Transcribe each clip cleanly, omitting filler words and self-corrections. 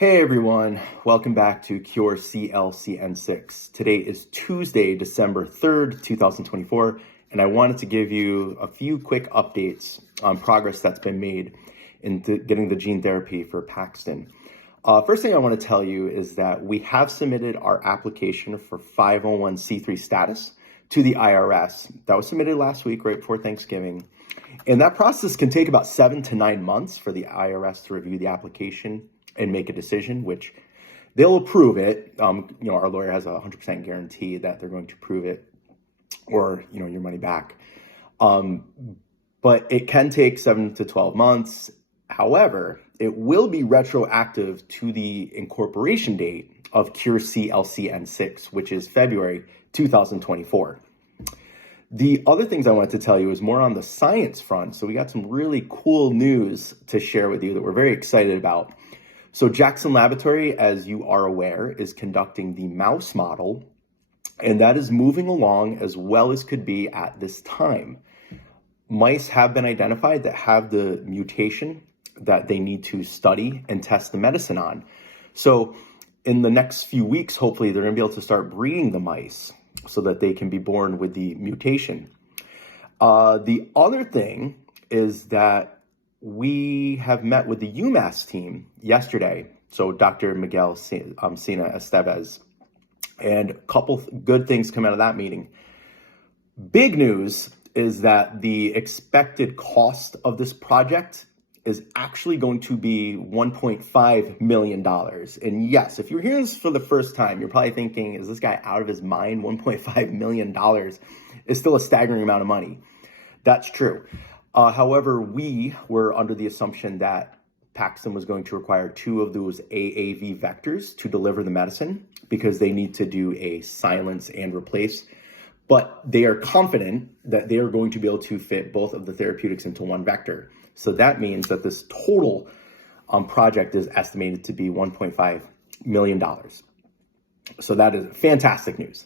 Hey everyone, welcome back to Cure CLCN6. Today is Tuesday, December 3rd, 2024, and I wanted to give you a few quick updates on progress that's been made in getting the gene therapy for Paxton. First thing I want to tell you is that we have submitted our application for 501c3 status to the IRS. That was submitted last week, right before Thanksgiving. And that process can take about 7 to 9 months for the IRS to review the application and make a decision, which they'll approve it. Our lawyer has a 100% guarantee that they're going to approve it or, your money back. But it can take 7 to 12 months. However, it will be retroactive to the incorporation date of Cure CLCN6, which is February 2024. The other things I wanted to tell you is more on the science front. So we got some really cool news to share with you that we're very excited about. So Jackson Laboratory, as you are aware, is conducting the mouse model, and that is moving along as well as could be at this time. Mice have been identified that have the mutation that they need to study and test the medicine on. So in the next few weeks, hopefully, they're going to be able to start breeding the mice so that they can be born with the mutation. The other thing is that we have met with the UMass team yesterday, so Dr. Miguel Sina Estevez, and a couple good things come out of that meeting. Big news is that the expected cost of this project is actually going to be $1.5 million. And yes, if you're hearing this for the first time, you're probably thinking, is this guy out of his mind? $1.5 million is still a staggering amount of money. That's true. However, we were under the assumption that Paxton was going to require 2 of those AAV vectors to deliver the medicine because they need to do a silence and replace. But they are confident that they are going to be able to fit both of the therapeutics into one vector. So that means that this total project is estimated to be $1.5 million. So that is fantastic news.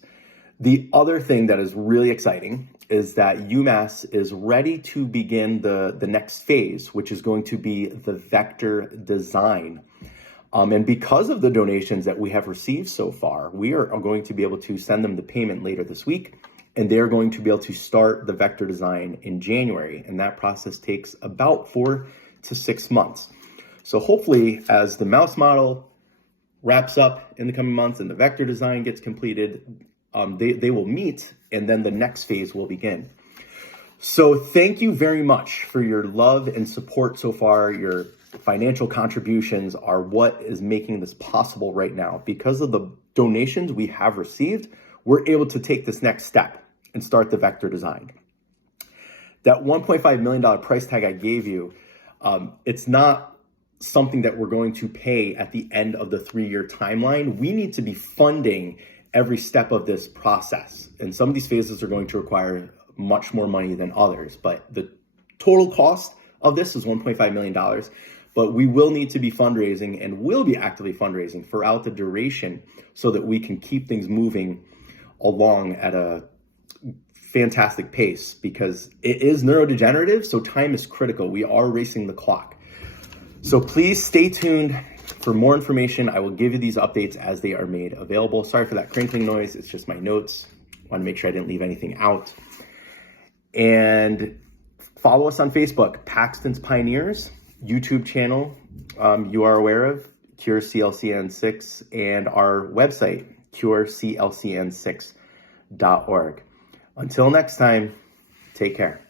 The other thing that is really exciting is that UMass is ready to begin the next phase, which is going to be the vector design. And because of the donations that we have received so far, we are going to be able to send them the payment later this week, and they're going to be able to start the vector design in January. And that process takes about 4 to 6 months. So hopefully, as the mouse model wraps up in the coming months and the vector design gets completed, they will meet, and then the next phase will begin. So thank you very much for your love and support so far. Your financial contributions are what is making this possible right now. Because of the donations we have received, we're able to take this next step and start the vector design. That $1.5 million price tag I gave you, it's not something that we're going to pay at the end of the 3-year timeline. We need to be funding every step of this process. And some of these phases are going to require much more money than others, but the total cost of this is $1.5 million. But we will need to be fundraising and will be actively fundraising throughout the duration so that we can keep things moving along at a fantastic pace, because it is neurodegenerative, so time is critical. We are racing the clock. So please stay tuned for more information. I will give you these updates as they are made available. Sorry for that crinkling noise. It's just my notes. Want to make sure I didn't leave anything out. And follow us on Facebook, Paxton's Pioneers, YouTube channel you are aware of, Cure CLCN6, and our website, cureclcn6.org. Until next time, take care.